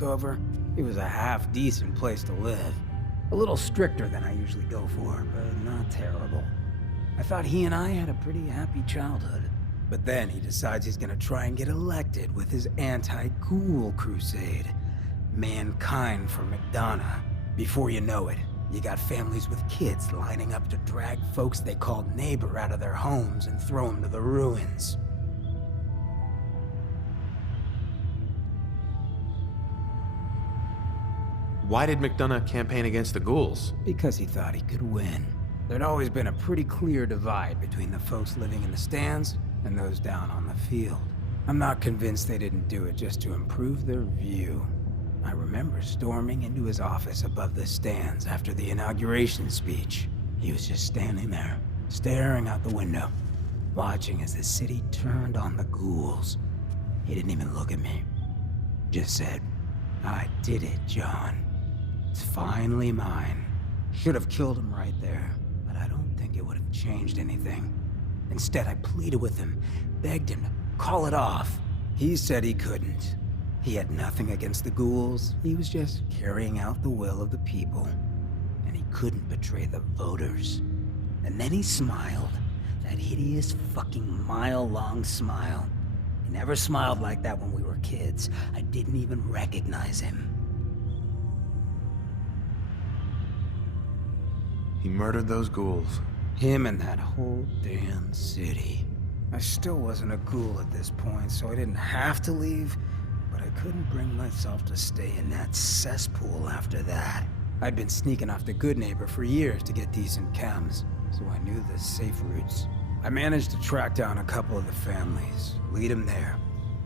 took over, it was a half-decent place to live. A little stricter than I usually go for, but not terrible. I thought he and I had a pretty happy childhood. But then he decides he's gonna try and get elected with his anti-ghoul crusade. Mankind for McDonough. Before you know it, you got families with kids lining up to drag folks they called neighbor out of their homes and throw them to the ruins. Why did McDonough campaign against the ghouls? Because he thought he could win. There'd always been a pretty clear divide between the folks living in the stands and those down on the field. I'm not convinced they didn't do it just to improve their view. I remember storming into his office above the stands after the inauguration speech. He was just standing there, staring out the window, watching as the city turned on the ghouls. He didn't even look at me. Just said, "I did it, John. It's finally mine." Should have killed him right there, but I don't think it would have changed anything. Instead, I pleaded with him, begged him to call it off. He said he couldn't. He had nothing against the ghouls. He was just carrying out the will of the people. And he couldn't betray the voters. And then he smiled. That hideous fucking mile-long smile. He never smiled like that when we were kids. I didn't even recognize him. He murdered those ghouls. Him and that whole damn city. I still wasn't a ghoul at this point, so I didn't have to leave, but I couldn't bring myself to stay in that cesspool after that. I'd been sneaking off the Good Neighbor for years to get decent chems, so I knew the safe routes. I managed to track down a couple of the families, lead them there,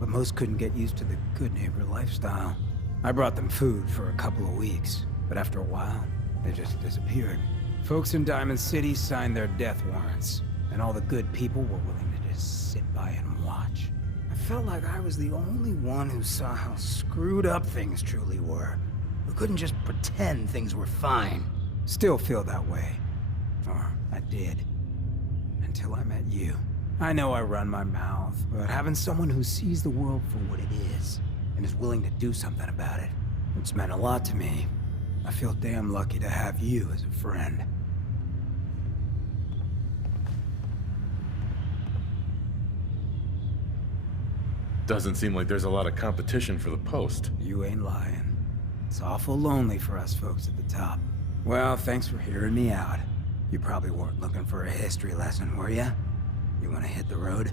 but most couldn't get used to the Good Neighbor lifestyle. I brought them food for a couple of weeks, but after a while, they just disappeared. Folks in Diamond City signed their death warrants, and all the good people were willing to just sit by and watch. I felt like I was the only one who saw how screwed up things truly were, who couldn't just pretend things were fine. Still feel that way. Or I did. Until I met you. I know I run my mouth, but having someone who sees the world for what it is, and is willing to do something about it, it's meant a lot to me. I feel damn lucky to have you as a friend. Doesn't seem like there's a lot of competition for the post. You ain't lying. It's awful lonely for us folks at the top. Well, thanks for hearing me out. You probably weren't looking for a history lesson, were ya? You wanna hit the road?